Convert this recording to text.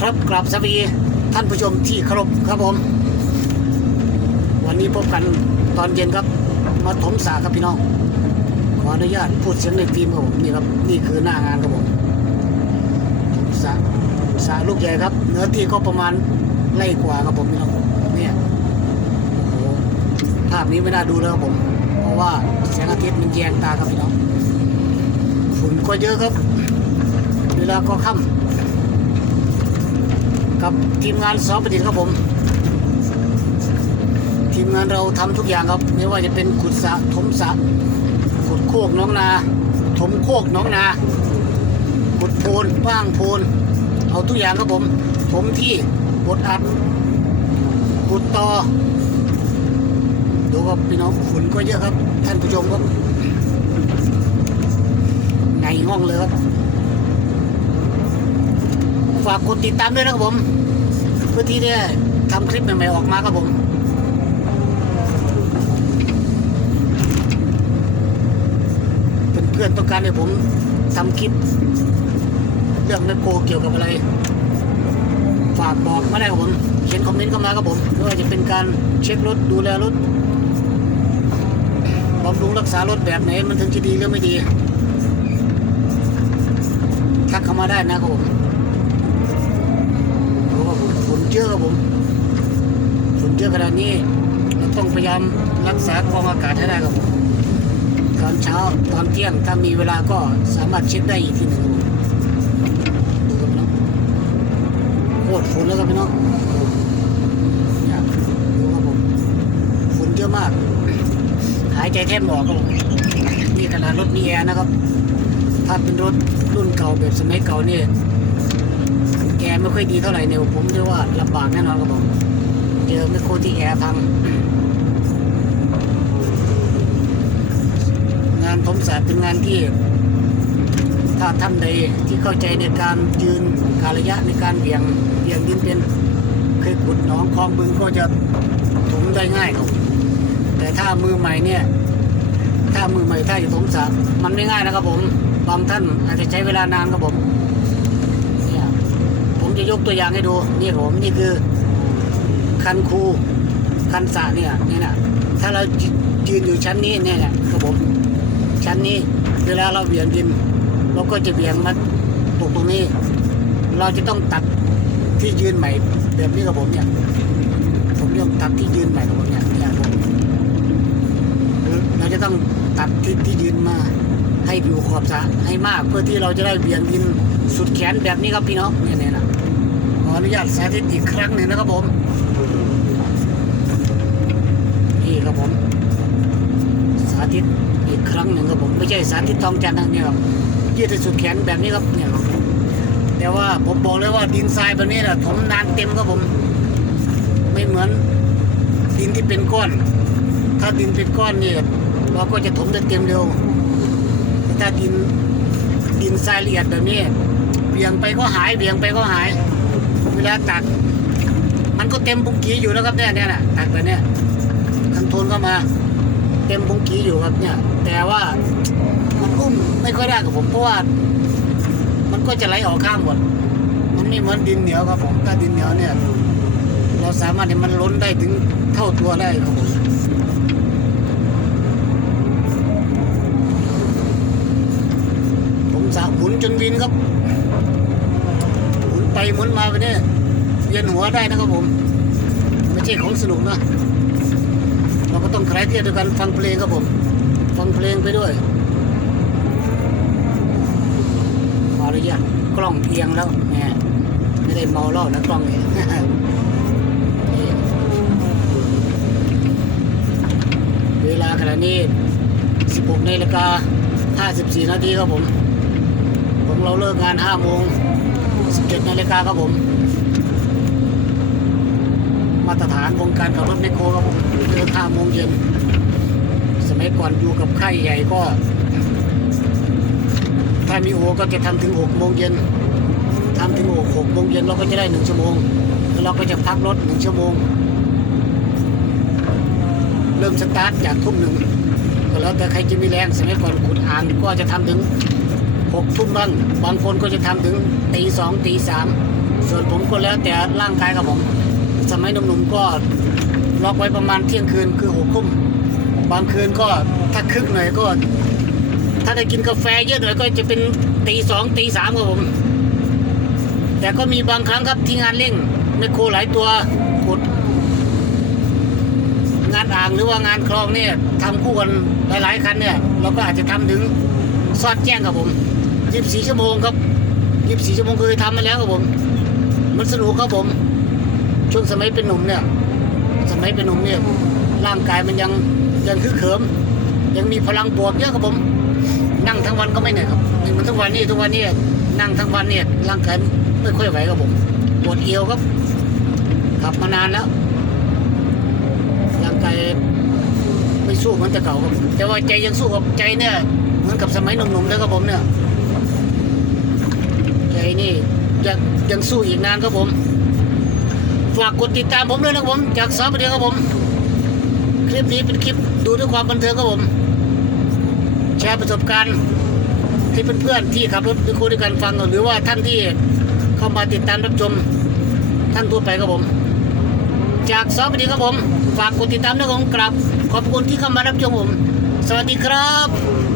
ครับกราบสวัสดีท่านผู้ชมที่เคารพครับผม วันนี้พบกันตอนเย็นครับ มาถมสาครับพี่น้อง ขออนุญาตพูดเสียงในฟิล์มครับผมนี่ครับนี่คือหน้างานครับผมถมสาสาลูกใหญ่ครับ เนื้อที่ก็ประมาณไร่กว่าครับผมพี่น้องเนี่ยโอ้โหภาพนี้ไม่น่าดูแล้วครับผม เพราะว่าแสงอาทิตย์มันแยงตาครับพี่น้องฝุ่นก็เยอะครับ เวลาก็ค่ำ กับทีมงานสอประดิษฐ์ครับผม ทีมงานเราทำทุกอย่างครับ ไม่ว่าจะเป็นขุดสระถมสระขุดโคกน้องนา ถมโคกน้องนา ขุดโพนบ้างโพน เอาทุกอย่างครับผม ถมที่บดอัดขุดต่อดูครับพี่น้องฝุ่นก็เยอะครับ ท่านผู้ชมครับในห้องเลยครับ ฝากกดติดตามด้วยนะครับผม เพื่อที่ได้ทำคลิปใหม่ๆออกมาครับผมเพื่อนๆต้องการให้ผมทำคลิป เรื่องแมโครเกี่ยวกับอะไร ฝากบอกมาได้ครับผมเขียนคอมเมนต์เข้ามาครับผมไม่ว่าจะเป็นการเช็ครถดูแลรถบำรุงรักษารถแบบไหนมันถึงจะดีหรือไม่ดีทักเข้ามาได้นะครับผมเพราะว่าฝุ่น เยอะครับผมฝุ่นเยอะขนาดนี้เราต้องพยายามรักษากรองอากาศให้ได้ครับผมตอนเช้าตอนเที่ยงถ้ามีเวลาก็สามารถเช็คได้อีกทีหนึ่งดูครับน้องโคตรฝุ่นแล้วครับพี่น้องดูครับผมฝุ่นเยอะมาก หายใจแทบไม่ออกครับผมนี่ขนาดรถมีแอร์นะครับ ถ้าเป็นรถรุ่นเก่าแบบสมัยเก่านี่ แอร์ไม่ค่อยดีเท่าไหร่เนี่ยผมเรียกว่าลำบากแน่นอนครับผมเจอไมคโครที่แอร์พังงานถมสาเป็นงานที่ ถ้าท่านใดที่เข้าใจในการยืนการระยะในการเบี่ยงเบี่ยงดินเป็นเคยขุดหนองคลองบึงก็จะถมได้ง่ายครับแต่ถ้ามือใหม่เนี่ยถ้ามือใหม่ถ้าจะถมสระมันไม่ง่ายนะครับผมบางท่านอาจจะใช้เวลานานครับผม จะยกตัวอย่างให้ดู นี่ผมนี่คือ คันคูคันสะเนี่ยนี่นะถ้าเรายืนอยู่ชั้นนี้เนี่ยนะครับผมชั้นนี้เวลาเราเบี่ยงดินเราก็จะเบี่ยงมาตกตรงนี้ เราจะต้องตัดที่ยืนใหม่แบบนี้ครับผมเนี่ยผมต้องตัดที่ยืนใหม่ครับผมเนี่ยเนี่ยผมเราจะต้องตัดที่ที่ยืนมาให้อยู่ขอบสระให้มากเพื่อที่เราจะได้เบี่ยงดินสุดแขนแบบนี้ครับพี่น้องเนี่ยเนี่ยนะ ออนุญาตสาธิตอีกครั้งหนึ่งนะครับผม นี่ครับผม สาธิตอีกครั้งหนึ่งครับผม ไม่ใช่สาธิตทองจันทร์นะเนี่ยครับยืดให้สุดแขนแบบนี้ครับเนี่ยครับแต่ว่าผมบอกเลยว่าดินทรายแบบนี้นะถมนานเต็มครับผม ไม่เหมือนดินที่เป็นก้อน ถ้าดินเป็นก้อนเนี่ยเราก็จะถมได้เต็มเร็วแต่ถ้าดินดินทรายละเอียดแบบนี้เบี่ยงไปก็หายเบี่ยงไปก็หาย เวลาตัก มันก็เต็มบุงกีอยู่นะครับเนี่ยเนี่ยนะตักแบบเนี้ยคันโทนเข้ามา เต็มบุงกีอยู่ครับเนี่ย แต่ว่ามันอุ้มไม่ค่อยได้กับผมเพราะว่ามันก็จะไหลออกข้างหมดมันไม่เหมือนดินเหนียวครับผมถ้าดินเหนียวเนี่ย เราสามารถให้มันล้นได้ถึงเท่าตัวได้ครับผมผมสาวหมุนจนวินครับ ไปหมุนมาไปเนี่ยเวียนหัวได้นะครับผม ไม่ใช่ของสนุกนะ เราก็ต้องคลายเครียดด้วยกันฟังเพลงครับผม ฟังเพลงไปด้วยขออนุญาตกล้องเอียงแล้วแหมไม่ได้เมาเหล้านะกล้องเนี่ยเวลาขณะนี้ 16นาฬิกา54 นาทีครับผม ผมเราเลิกงาน 5 โมง 17นาฬิกาครับผม มาตรฐานวงการขับรถไมคโครครับผมเลิก5โมงเย็น สมัยก่อนอยู่กับค่ายใหญ่ก็ ถ้ามีโอก็จะทำถึง6โมงเย็นทำถึง6 6โมงเย็นเราก็จะได้1ชั่วโมง แล้วเราก็จะพักรถ1ชั่วโมง เริ่มสตาร์ทจากทุ่มหนึ่งก็แล้วแต่ใครจะมีแรงสมัยก่อนขุดอ่างก็จะทำถึง หกทุ่มบ้าง บางคนก็จะทำถึงตีสองตีสามส่วนผมก็แล้วแต่ร่างกายครับผม สมัยหนุ่มๆก็ล็อกไว้ประมาณเที่ยงคืนคือหกทุ่มบางคืนก็ถ้าคึกหน่อยก็ ถ้าได้กินกาแฟเยอะหน่อยก็จะเป็นตีสองตีสามครับผม แต่ก็มีบางครั้งครับที่งานเร่งไมคโครหลายตัวขุด งานอ่างหรือว่างานคลองเนี่ยทำคู่กันหลายๆคันเนี่ย เราก็อาจจะทำถึงซอดแจ้งครับผม 24 ชั่วโมงครับ 24 ชั่วโมงเคยทำมาแล้วครับผม มันสนุกครับผม ช่วงสมัยเป็นหนุ่มเนี่ย สมัยเป็นหนุ่มเนี่ยร่างกายมันยังยังคือเขิม ยังมีพลังบวกเยอะครับผม นั่งทั้งวันก็ไม่เหนื่อยครับนี่มันทุกวันนี้ทุกวันนี้นั่งทั้งวันเนี่ยร่างกายไม่ค่อยไหวครับผมปวดเอวครับขับมานานแล้วร่างกายไม่สู้เหมือนแต่เก่าครับแต่ว่าใจยังสู้ครับใจเนี่ยเหมือนกับสมัยหนุ่มๆเลยครับผมเนี่ย นี่ยังยังสู้อีกนานครับผม ฝากกดติดตามผมด้วยนะครับผม จากสามประเดียวครับผม คลิปนี้เป็นคลิปดูด้วยความบันเทิงครับผม แชร์ประสบการณ์ที่เพื่อนๆที่ขับรถด้วยคู่ด้วยกันฟังหรือว่าท่านที่เข้ามาติดตามรับชมท่านทั่วไปครับผม จากสวัสดีครับผม ฝากกดติดตามด้วยผมกลับขอบคุณที่เข้ามารับชมผม สวัสดีครับ